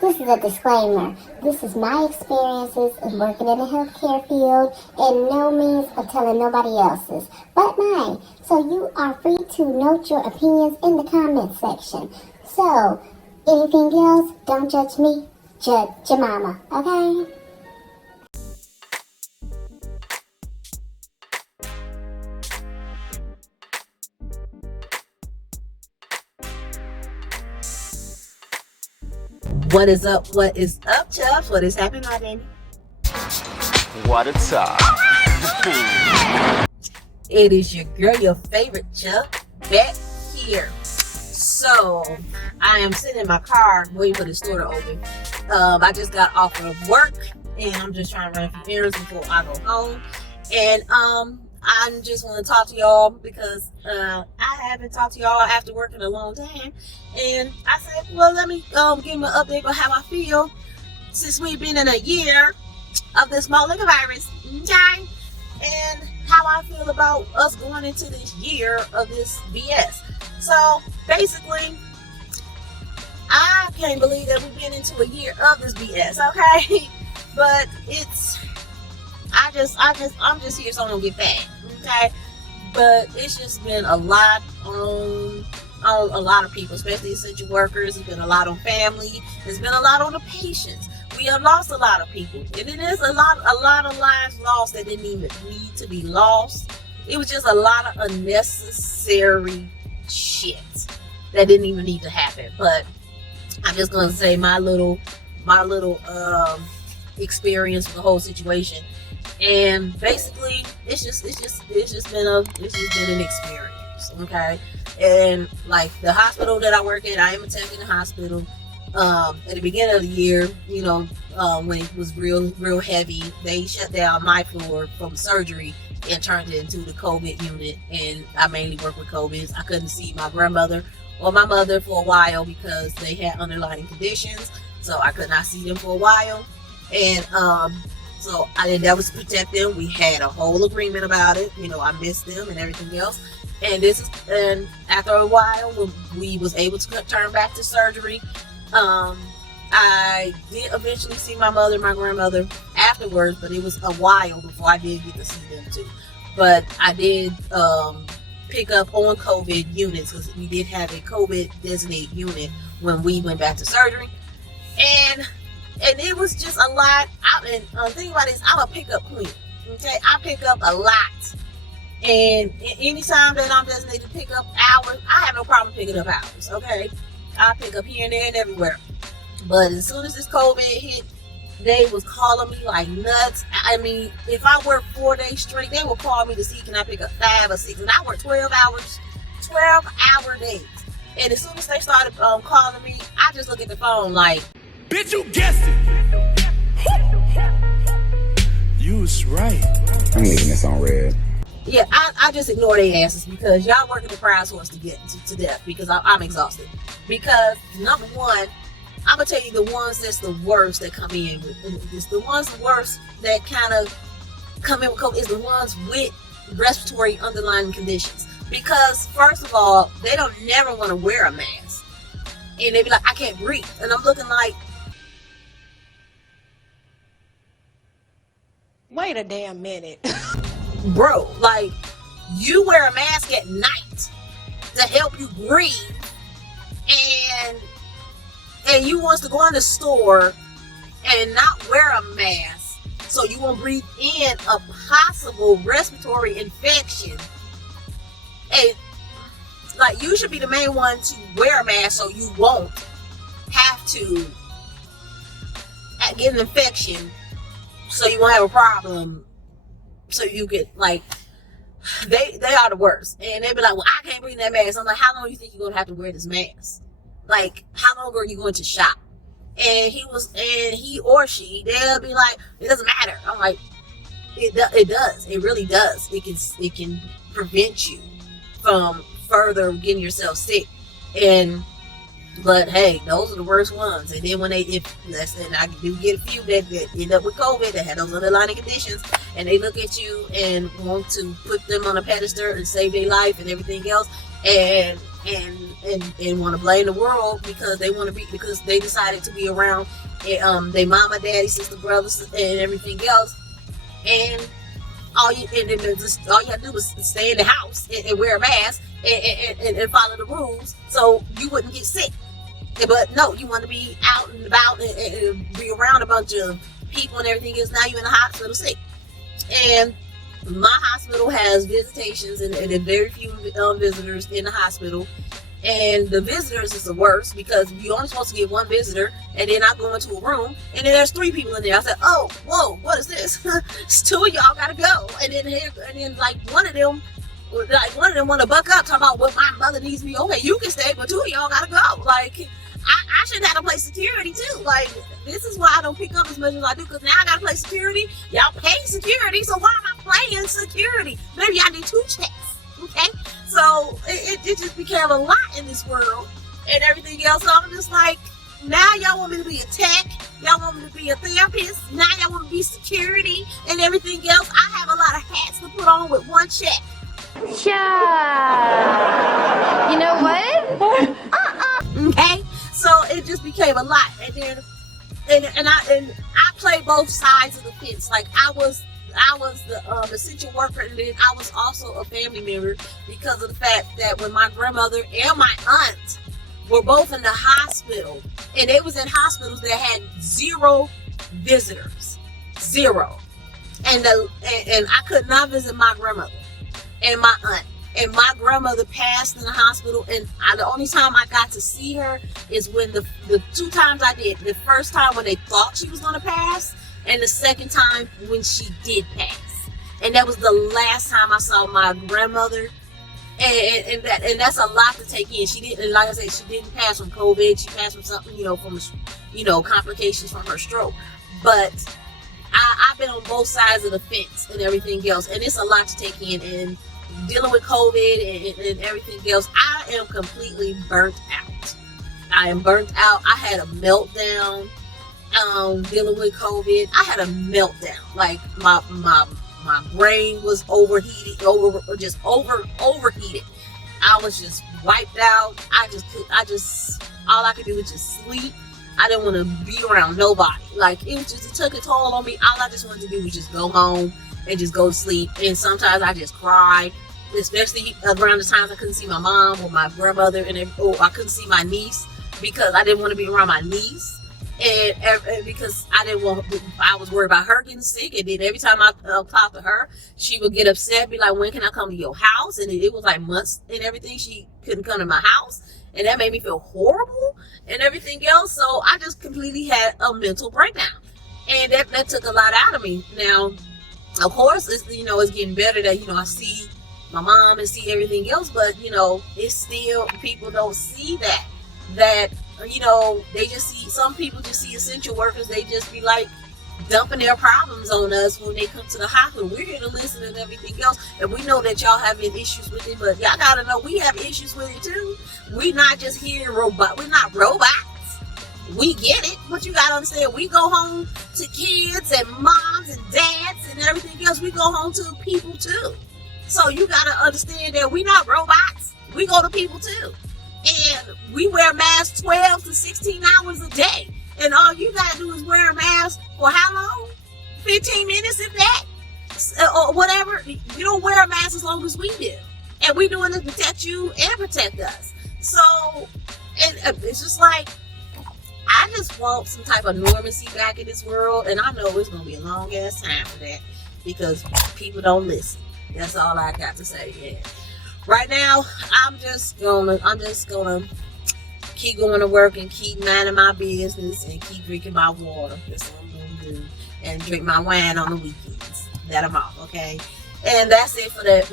This is a disclaimer. This is my experiences in working in the healthcare field, and no means of telling nobody else's, but mine. So you are free to note your opinions in the comment section. So, anything else, don't judge me, judge your mama, okay? What is up? What is up, Chubbs? What is happening, my baby? What it's up? It is your girl, your favorite Chubb, back here. So, I am sitting in my car waiting for the store to open. I just got off of work, and I'm just trying to run a few errands before I go home. And I just want to talk to y'all because I haven't talked to y'all after work in a long time. And I said, well, let me give them an update on how I feel since we've been in a year of this malt liquor virus, okay? And how I feel about us going into this year of this BS. So basically, I can't believe that we've been into a year of this BS, okay? But I'm just here so I don't get fat, okay? But it's just been a lot on a lot of people, especially essential workers. It's been a lot on family. It's been a lot on the patients. We have lost a lot of people, and it is a lot of lives lost that didn't even need to be lost. It was just a lot of unnecessary shit that didn't even need to happen. But I'm just gonna say my little experience with the whole situation. And basically, it's just been an experience, okay? And like the hospital that I work at, I am a tech in the hospital. At the beginning of the year, when it was real heavy, they shut down my floor from surgery and turned it into the COVID unit. And I mainly work with COVID. I couldn't see my grandmother or my mother for a while because they had underlying conditions, so I could not see them for a while. And so I endeavored to protect them. We had a whole agreement about it. I missed them and everything else. And after a while, when we was able to turn back to surgery, I did eventually see my mother and my grandmother afterwards, but it was a while before I did get to see them too. But I did pick up on COVID units because we did have a COVID designated unit when we went back to surgery. And it was just a lot. And think about this, I'm a pickup queen. Okay, I pick up a lot. And anytime that I'm designated to pick up hours, I have no problem picking up hours. Okay, I pick up here and there and everywhere. But as soon as this COVID hit, they was calling me like nuts. I mean, if I work 4 days straight, they will call me to see can I pick up 5 or 6. And I work 12-hour days. And as soon as they started calling me, I just look at the phone like, bitch, you guessed it. You was right. I'm leaving this on red. Yeah, I just ignore their asses because y'all working the crowdsource to get to death because I'm exhausted. Because number one, I'm gonna tell you the ones that's the worst that come in with it's the ones the worst that kind of come in with COVID is the ones with respiratory underlying conditions. Because first of all, they don't never want to wear a mask, and they be like, I can't breathe, and I'm looking like, wait a damn minute. bro, like, you wear a mask at night to help you breathe, and you wants to go in the store and not wear a mask so you won't breathe in a possible respiratory infection. And like, you should be the main one to wear a mask so you won't have to get an infection, so you won't have a problem, so you get like, they are the worst. And they be like, well, I can't breathe in that mask. I'm like, how long do you think you're gonna have to wear this mask? Like, how long are you going to shop? And he or she, they'll be like, it doesn't matter. I'm like, it does. It really does. It can prevent you from further getting yourself sick. But hey, those are the worst ones. And then when I do get a few that end up with COVID, that had those underlying conditions, and they look at you and want to put them on a pedestal and save their life and everything else, and and want to blame the world because they decided to be around their mama, daddy, sister, brothers, and everything else. And all you gotta do is stay in the house and wear a mask and follow the rules so you wouldn't get sick. But no, you want to be out and about and be around a bunch of people and everything else. Now you're in the hospital sick. And my hospital has visitations and very few visitors in the hospital. And the visitors is the worst because you're only supposed to get one visitor, and then I go into a room and then there's 3 people in there. I said, oh, whoa, what is this? It's 2 of y'all gotta go. And then like one of them want to buck up talking about what my mother needs me. Okay, you can stay, but 2 of y'all gotta go. Like I should have to play security too. Like this is why I don't pick up as much as I do, because now I gotta play security. Y'all pay security, so why am I playing security? Maybe I need 2 checks. Okay, so it just became a lot in this world and everything else. So I'm just like, now y'all want me to be a tech, y'all want me to be a therapist, now y'all want me to be security and everything else. I have a lot of hats to put on with 1 check. Yeah. You know what? Okay, so it just became a lot, and then and I played both sides of the fence. Like I was the essential worker, and then I was also a family member because of the fact that when my grandmother and my aunt were both in the hospital, and they was in hospitals that had 0 visitors, 0, and I could not visit my grandmother and my aunt. And my grandmother passed in the hospital, and the only time I got to see her is when the 2 times I did. The first time when they thought she was going to pass, and the second time when she did pass. And that was the last time I saw my grandmother. And that's a lot to take in. She didn't, like I said, she didn't pass from COVID. She passed from something, from complications from her stroke. But I've been on both sides of the fence and everything else, and it's a lot to take in. And dealing with COVID and everything else, I am completely burnt out. I am burnt out. I had a meltdown dealing with COVID. I had a meltdown. Like my brain was overheated, overheated. I was just wiped out. All I could do was just sleep. I didn't want to be around nobody. Like it took a toll on me. All I just wanted to do was just go home and just go to sleep. And sometimes I just cried, especially around the times I couldn't see my mom or my grandmother, or I couldn't see my niece because I didn't want to be around my niece. And because I was worried about her getting sick, and then every time I talked to her, she would get upset, be like, when can I come to your house? And it was like months and everything she couldn't come to my house, and that made me feel horrible and everything else. So I just completely had a mental breakdown, and that took a lot out of me. Now, of course, it's getting better that I see my mom and see everything else, but it's still, people don't see that they just see, some people just see essential workers, they just be like dumping their problems on us when they come to the hospital. We're here to listen and everything else, and we know that y'all having issues with it, but y'all gotta know we have issues with it too. We not just here we're not robots. We get it, but you gotta understand, we go home to kids and moms and dads and everything else. We go home to people too. So you gotta understand that we not robots. We go to people too. And we wear masks 12 to 16 hours a day. And all you gotta do is wear a mask for how long? 15 minutes, if that? Or whatever. You don't wear a mask as long as we do. And we doing it to protect you and protect us. So, it's just like, I just want some type of normalcy back in this world. And I know it's gonna be a long ass time for that, because people don't listen. That's all I got to say. Yeah. Right now, I'm just gonna keep going to work and keep minding my business and keep drinking my water. That's what I'm gonna do. And drink my wine on the weekends that I'm off, okay? And that's it for that.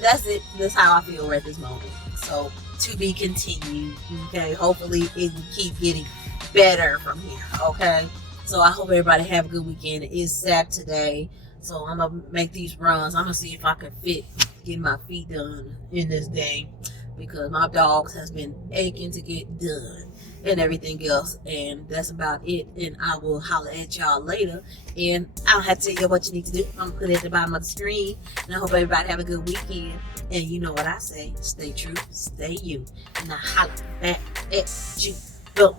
That's it. That's how I feel at this moment. So, to be continued, okay? Hopefully, it will keep getting better from here, okay? So, I hope everybody have a good weekend. It is Saturday, so I'm gonna make these runs. I'm gonna see if I can fit getting my feet done in this day, because my dogs has been aching to get done. and everything else. And that's about it. And I will holler at y'all later. And I don't have to tell you what you need to do. I'm gonna put it at the bottom of the screen. And I hope everybody have a good weekend. And you know what I say, stay true, stay you. And I holler back at you. Boom.